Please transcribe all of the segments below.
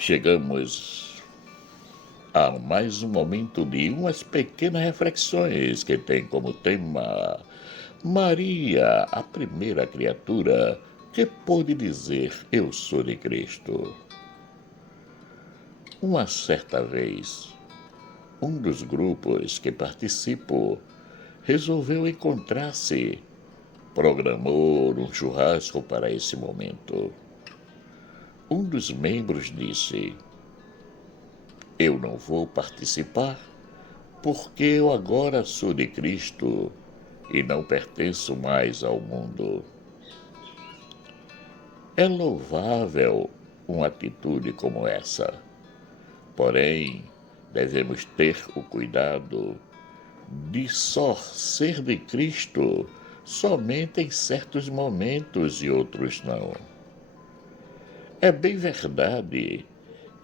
Chegamos a mais um momento de umas pequenas reflexões que tem como tema Maria, a primeira criatura que pôde dizer eu sou de Cristo. Uma certa vez, um dos grupos que participou resolveu encontrar-se, programou um churrasco para esse momento. Um dos membros disse: eu não vou participar porque eu agora sou de Cristo e não pertenço mais ao mundo. É louvável uma atitude como essa, porém, devemos ter o cuidado de só ser de Cristo somente em certos momentos e outros não. É bem verdade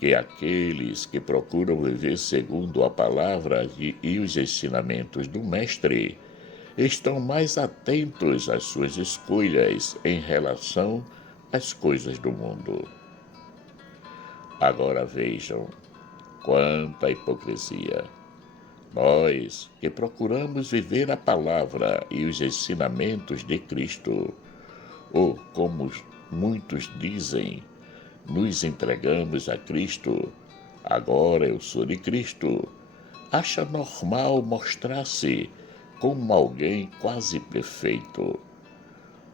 que aqueles que procuram viver segundo a palavra e os ensinamentos do Mestre estão mais atentos às suas escolhas em relação às coisas do mundo. Agora vejam quanta hipocrisia. Nós que procuramos viver a palavra e os ensinamentos de Cristo, ou como muitos dizem, nos entregamos a Cristo, agora eu sou de Cristo, acha normal mostrar-se como alguém quase perfeito,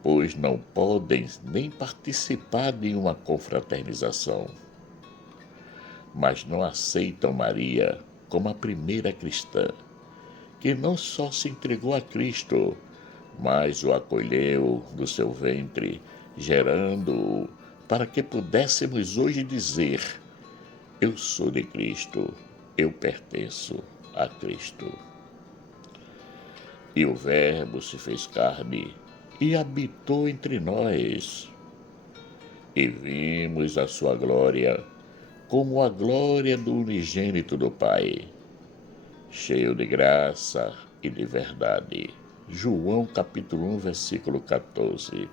pois não podem nem participar de uma confraternização. Mas não aceitam Maria como a primeira cristã, que não só se entregou a Cristo, mas o acolheu no seu ventre, gerando-o para que pudéssemos hoje dizer: eu sou de Cristo, eu pertenço a Cristo. E o Verbo se fez carne e habitou entre nós. E vimos a sua glória como a glória do unigênito do Pai, cheio de graça e de verdade. João capítulo 1, versículo 14.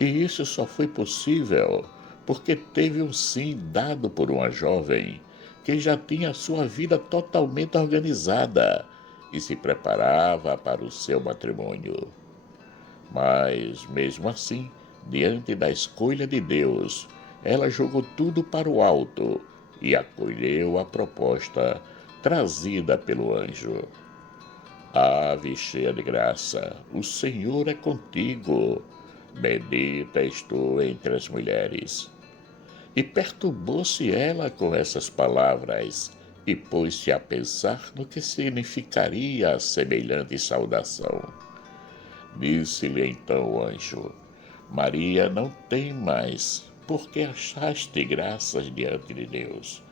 E isso só foi possível porque teve um sim dado por uma jovem que já tinha a sua vida totalmente organizada e se preparava para o seu matrimônio. Mas, mesmo assim, diante da escolha de Deus, ela jogou tudo para o alto e acolheu a proposta trazida pelo anjo. Ave cheia de graça, o Senhor é contigo. Bendita és tu entre as mulheres. E perturbou-se ela com essas palavras e pôs-se a pensar no que significaria a semelhante saudação. Disse-lhe então o anjo: Maria, não temas, porque achaste graças diante de Deus.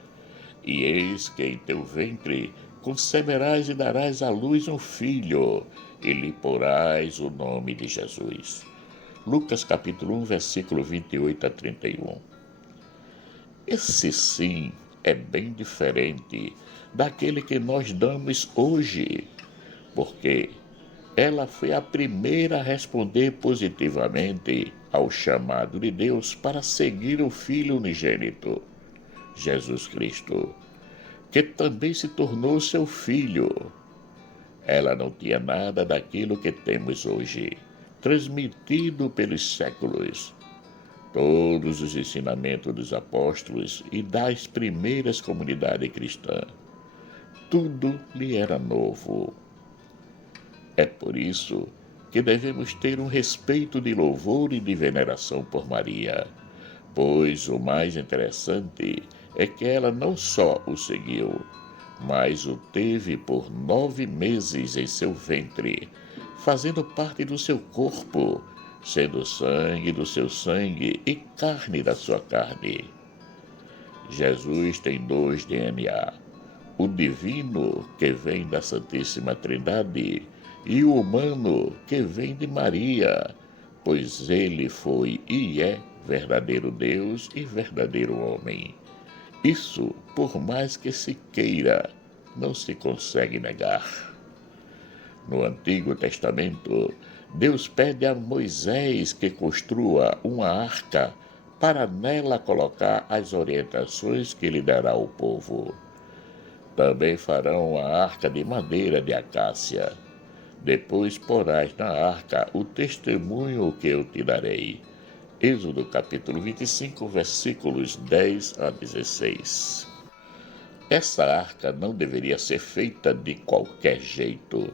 E eis que em teu ventre conceberás e darás à luz um filho, e lhe porás o nome de Jesus. Lucas capítulo 1, versículo 28 a 31. Esse sim é bem diferente daquele que nós damos hoje, porque ela foi a primeira a responder positivamente ao chamado de Deus para seguir o Filho unigênito, Jesus Cristo, que também se tornou seu filho. Ela não tinha nada daquilo que temos hoje, transmitido pelos séculos. Todos os ensinamentos dos apóstolos e das primeiras comunidades cristãs. Tudo lhe era novo. É por isso que devemos ter um respeito de louvor e de veneração por Maria, pois o mais interessante é que ela não só o seguiu, mas o teve por 9 meses em seu ventre, fazendo parte do seu corpo, sendo sangue do seu sangue e carne da sua carne. Jesus tem 2 DNA, o divino, que vem da Santíssima Trindade, e o humano, que vem de Maria, pois ele foi e é verdadeiro Deus e verdadeiro homem. Isso, por mais que se queira, não se consegue negar. No Antigo Testamento, Deus pede a Moisés que construa uma arca para nela colocar as orientações que lhe dará o povo. Também farão a arca de madeira de acácia. Depois porás na arca o testemunho que eu te darei. Êxodo capítulo 25, versículos 10 a 16. Essa arca não deveria ser feita de qualquer jeito.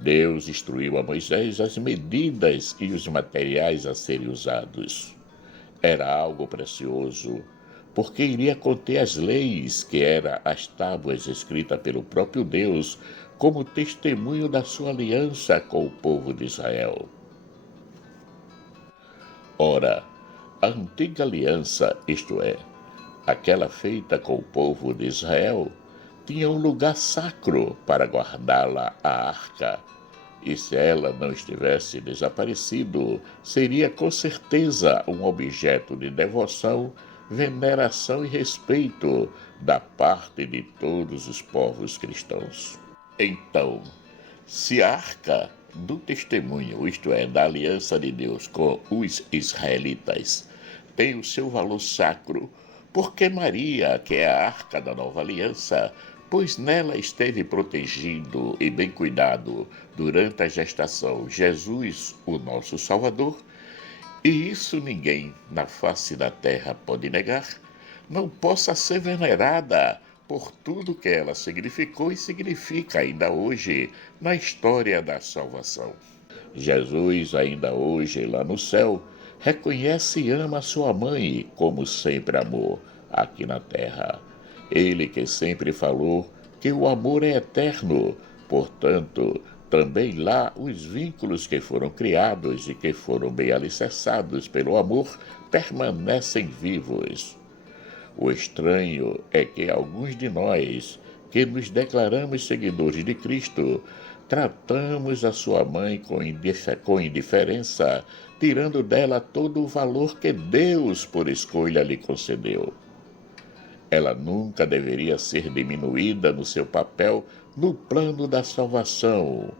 Deus instruiu a Moisés as medidas e os materiais a serem usados. Era algo precioso, porque iria conter as leis, que eram as tábuas escritas pelo próprio Deus, como testemunho da sua aliança com o povo de Israel. Ora, a antiga aliança, isto é, aquela feita com o povo de Israel, tinha um lugar sacro para guardá-la a arca, e se ela não estivesse desaparecido, seria com certeza um objeto de devoção, veneração e respeito da parte de todos os povos cristãos. Então, se a arca do testemunho, isto é, da aliança de Deus com os israelitas, tem o seu valor sacro, porque Maria, que é a arca da nova aliança, pois nela esteve protegido e bem cuidado durante a gestação Jesus, o nosso Salvador, e isso ninguém na face da terra pode negar, não possa ser venerada por tudo que ela significou e significa ainda hoje na história da salvação. Jesus, ainda hoje lá no céu, reconhece e ama sua mãe como sempre amou aqui na terra. Ele que sempre falou que o amor é eterno, portanto, também lá os vínculos que foram criados e que foram bem alicerçados pelo amor permanecem vivos. O estranho é que alguns de nós, que nos declaramos seguidores de Cristo, tratamos a sua mãe com indiferença, tirando dela todo o valor que Deus, por escolha, lhe concedeu. Ela nunca deveria ser diminuída no seu papel no plano da salvação.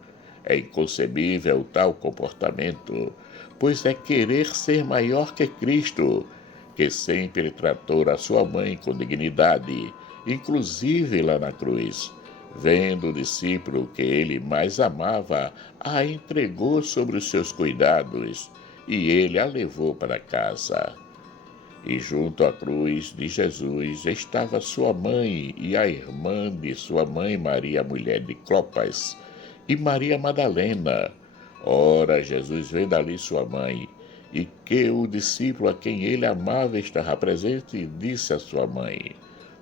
É inconcebível tal comportamento, pois é querer ser maior que Cristo, que sempre tratou a sua mãe com dignidade, inclusive lá na cruz. Vendo o discípulo que ele mais amava, a entregou sobre os seus cuidados, e ele a levou para casa. E junto à cruz de Jesus estava sua mãe e a irmã de sua mãe, Maria, mulher de Clopas, e Maria Madalena. Ora, Jesus vê dali sua mãe, e que o discípulo a quem ele amava estava presente, e disse à sua mãe: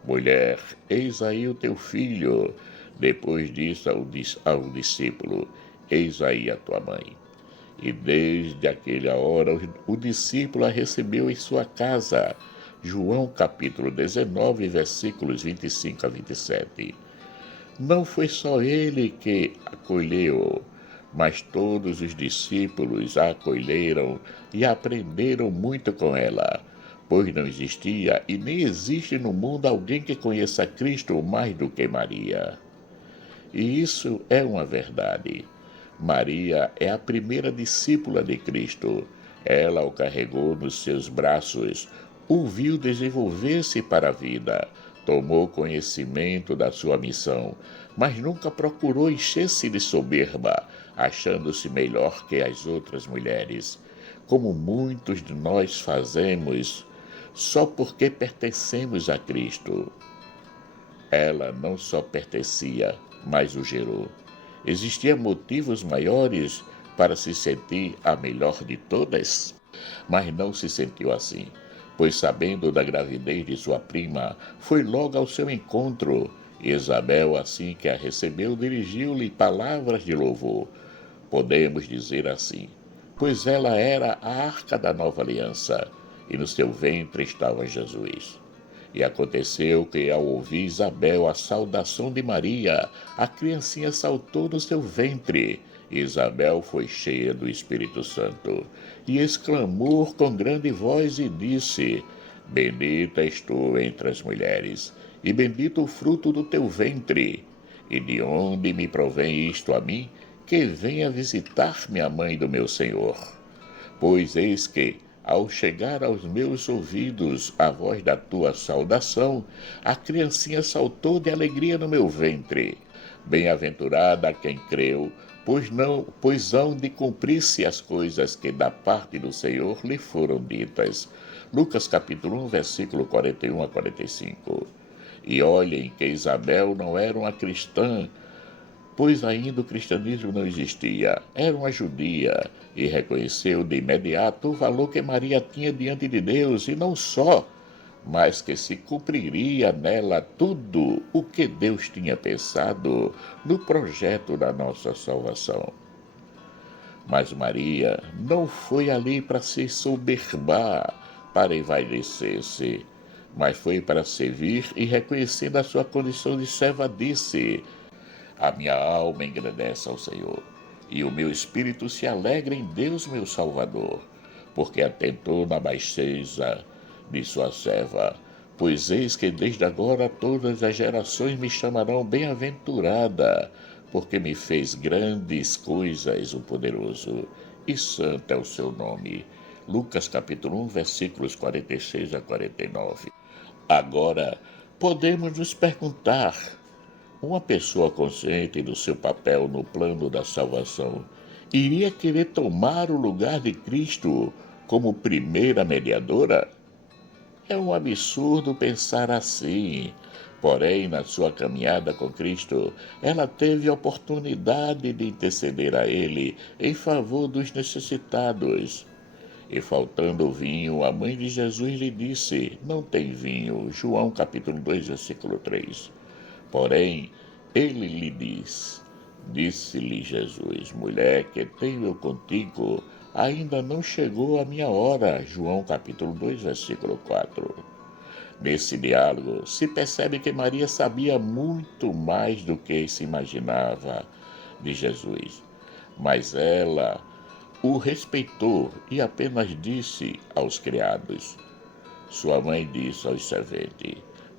Mulher, eis aí o teu filho. Depois disse ao discípulo: Eis aí a tua mãe. E desde aquela hora o discípulo a recebeu em sua casa. João capítulo 19, versículos 25 a 27. Não foi só ele que acolheu, mas todos os discípulos a acolheram e aprenderam muito com ela, pois não existia e nem existe no mundo alguém que conheça Cristo mais do que Maria. E isso é uma verdade. Maria é a primeira discípula de Cristo. Ela o carregou nos seus braços, o viu desenvolver-se para a vida, tomou conhecimento da sua missão, mas nunca procurou encher-se de soberba, achando-se melhor que as outras mulheres, como muitos de nós fazemos, só porque pertencemos a Cristo. Ela não só pertencia, mas o gerou. Existiam motivos maiores para se sentir a melhor de todas? Mas não se sentiu assim, pois sabendo da gravidez de sua prima, foi logo ao seu encontro. Isabel, assim que a recebeu, dirigiu-lhe palavras de louvor. Podemos dizer assim, pois ela era a arca da nova aliança, e no seu ventre estava Jesus. E aconteceu que, ao ouvir Isabel a saudação de Maria, a criancinha saltou no seu ventre. Isabel foi cheia do Espírito Santo e exclamou com grande voz e disse: Bendita és tu entre as mulheres, e bendito o fruto do teu ventre. E de onde me provém isto a mim, que venha visitar-me a mãe do meu Senhor? Pois eis que, Ao chegar aos meus ouvidos a voz da tua saudação, a criancinha saltou de alegria no meu ventre. Bem-aventurada quem creu, pois hão de cumprir-se as coisas que da parte do Senhor lhe foram ditas. Lucas capítulo 1, versículo 41 a 45. E olhem que Isabel não era uma cristã, pois ainda o cristianismo não existia. Era uma judia e reconheceu de imediato o valor que Maria tinha diante de Deus, e não só, mas que se cumpriria nela tudo o que Deus tinha pensado no projeto da nossa salvação. Mas Maria não foi ali para se soberbar, para envaidecer-se, mas foi para servir e, reconhecendo a sua condição de serva, disse: a minha alma engrandece ao Senhor, e o meu espírito se alegra em Deus meu Salvador, porque atentou na baixeza de sua serva. Pois eis que desde agora todas as gerações me chamarão bem-aventurada, porque me fez grandes coisas o poderoso, e santo é o seu nome. Lucas capítulo 1, versículos 46 a 49. Agora, podemos nos perguntar: uma pessoa consciente do seu papel no plano da salvação iria querer tomar o lugar de Cristo como primeira mediadora? É um absurdo pensar assim. Porém, na sua caminhada com Cristo, ela teve a oportunidade de interceder a Ele em favor dos necessitados. E faltando vinho, a mãe de Jesus lhe disse: não tem vinho. João capítulo 2, versículo 3. Porém, ele lhe disse-lhe Jesus: mulher, que tenho eu contigo, ainda não chegou a minha hora. João capítulo 2, versículo 4. Nesse diálogo, se percebe que Maria sabia muito mais do que se imaginava de Jesus, mas ela o respeitou e apenas disse aos criados. Sua mãe disse aos serventes: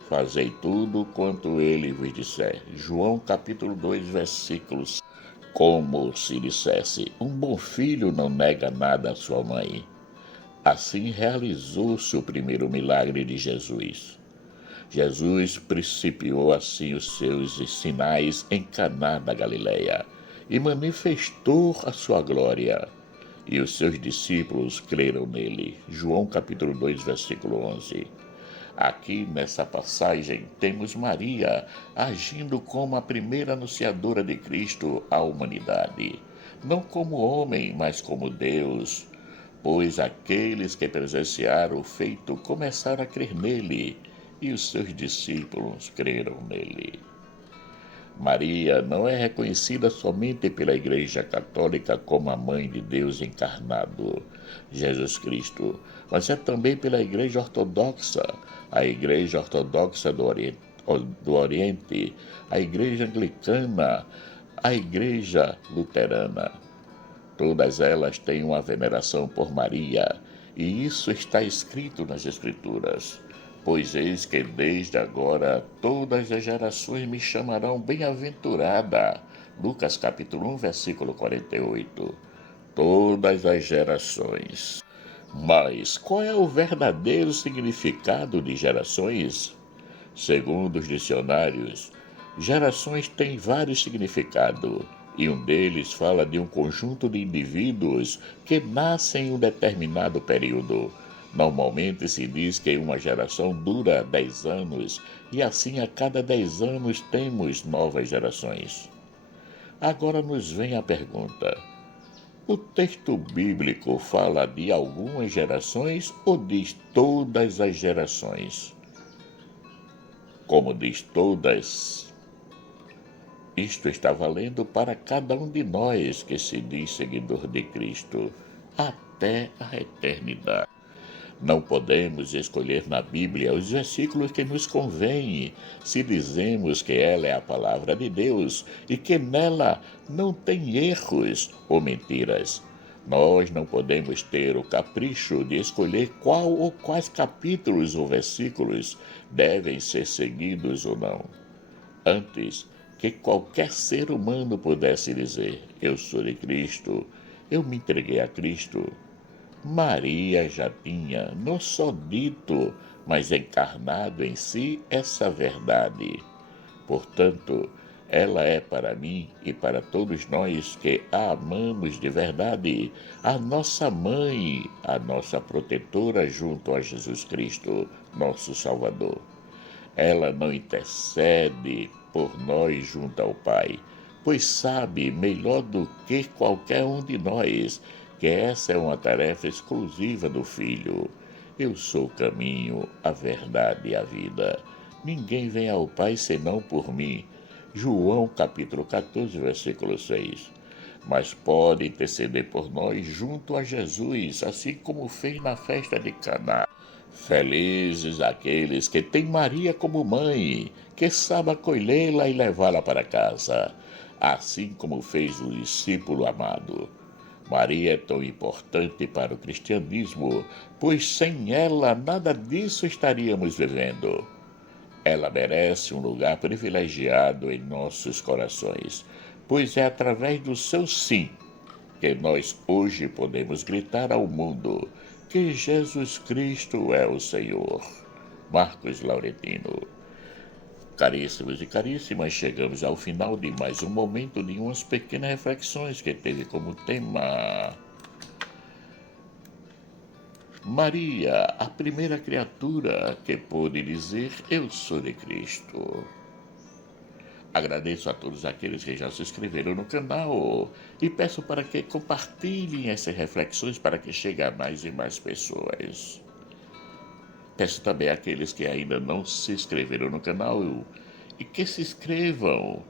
fazei tudo quanto ele vos disser. João capítulo 2, versículos. Como se dissesse: um bom filho não nega nada à sua mãe. Assim realizou-se o primeiro milagre de Jesus. Jesus principiou assim os seus sinais em Caná da Galileia e manifestou a sua glória. E os seus discípulos creram nele. João capítulo 2, versículo 11. Aqui nessa passagem temos Maria agindo como a primeira anunciadora de Cristo à humanidade, não como homem, mas como Deus, pois aqueles que presenciaram o feito começaram a crer nele, e os seus discípulos creram nele. Maria não é reconhecida somente pela Igreja Católica como a Mãe de Deus encarnado, Jesus Cristo, mas é também pela Igreja Ortodoxa, a Igreja Ortodoxa do Oriente, a Igreja Anglicana, a Igreja Luterana. Todas elas têm uma veneração por Maria, e isso está escrito nas Escrituras. Pois eis que desde agora todas as gerações me chamarão bem-aventurada. Lucas capítulo 1, versículo 48. Todas as gerações. Mas qual é o verdadeiro significado de gerações? Segundo os dicionários, gerações têm vários significados, e um deles fala de um conjunto de indivíduos que nascem em um determinado período. Normalmente se diz que uma geração dura 10 anos, e assim a cada 10 anos temos novas gerações. Agora nos vem a pergunta: o texto bíblico fala de algumas gerações ou diz todas as gerações? Como diz todas, isto está valendo para cada um de nós que se diz seguidor de Cristo, até a eternidade. Não podemos escolher na Bíblia os versículos que nos convêm, se dizemos que ela é a palavra de Deus e que nela não tem erros ou mentiras. Nós não podemos ter o capricho de escolher qual ou quais capítulos ou versículos devem ser seguidos ou não. Antes que qualquer ser humano pudesse dizer: eu sou de Cristo, eu me entreguei a Cristo, Maria já tinha não só dito, mas encarnado em si essa verdade. Portanto, ela é para mim e para todos nós que a amamos de verdade, a nossa mãe, a nossa protetora junto a Jesus Cristo, nosso Salvador. Ela não intercede por nós junto ao Pai, pois sabe melhor do que qualquer um de nós que essa é uma tarefa exclusiva do Filho. Eu sou o caminho, a verdade e a vida. Ninguém vem ao Pai senão por mim. João capítulo 14, versículo 6. Mas pode interceder por nós junto a Jesus, assim como fez na festa de Caná. Felizes aqueles que têm Maria como mãe, que sabe acolhê-la e levá-la para casa, assim como fez o discípulo amado. Maria é tão importante para o cristianismo, pois sem ela nada disso estaríamos vivendo. Ela merece um lugar privilegiado em nossos corações, pois é através do seu sim que nós hoje podemos gritar ao mundo que Jesus Cristo é o Senhor. Marcos Lauretino. Caríssimos e caríssimas, chegamos ao final de mais um momento de umas pequenas reflexões que teve como tema Maria, a primeira criatura que pôde dizer eu sou de Cristo. Agradeço a todos aqueles que já se inscreveram no canal e peço para que compartilhem essas reflexões para que chegue a mais e mais pessoas. Peço também àqueles que ainda não se inscreveram no canal e que se inscrevam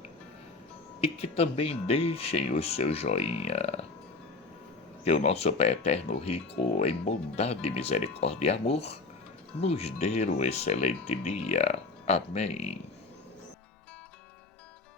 e que também deixem o seu joinha. Que o nosso Pai Eterno, rico em bondade, misericórdia e amor, nos dê um excelente dia. Amém.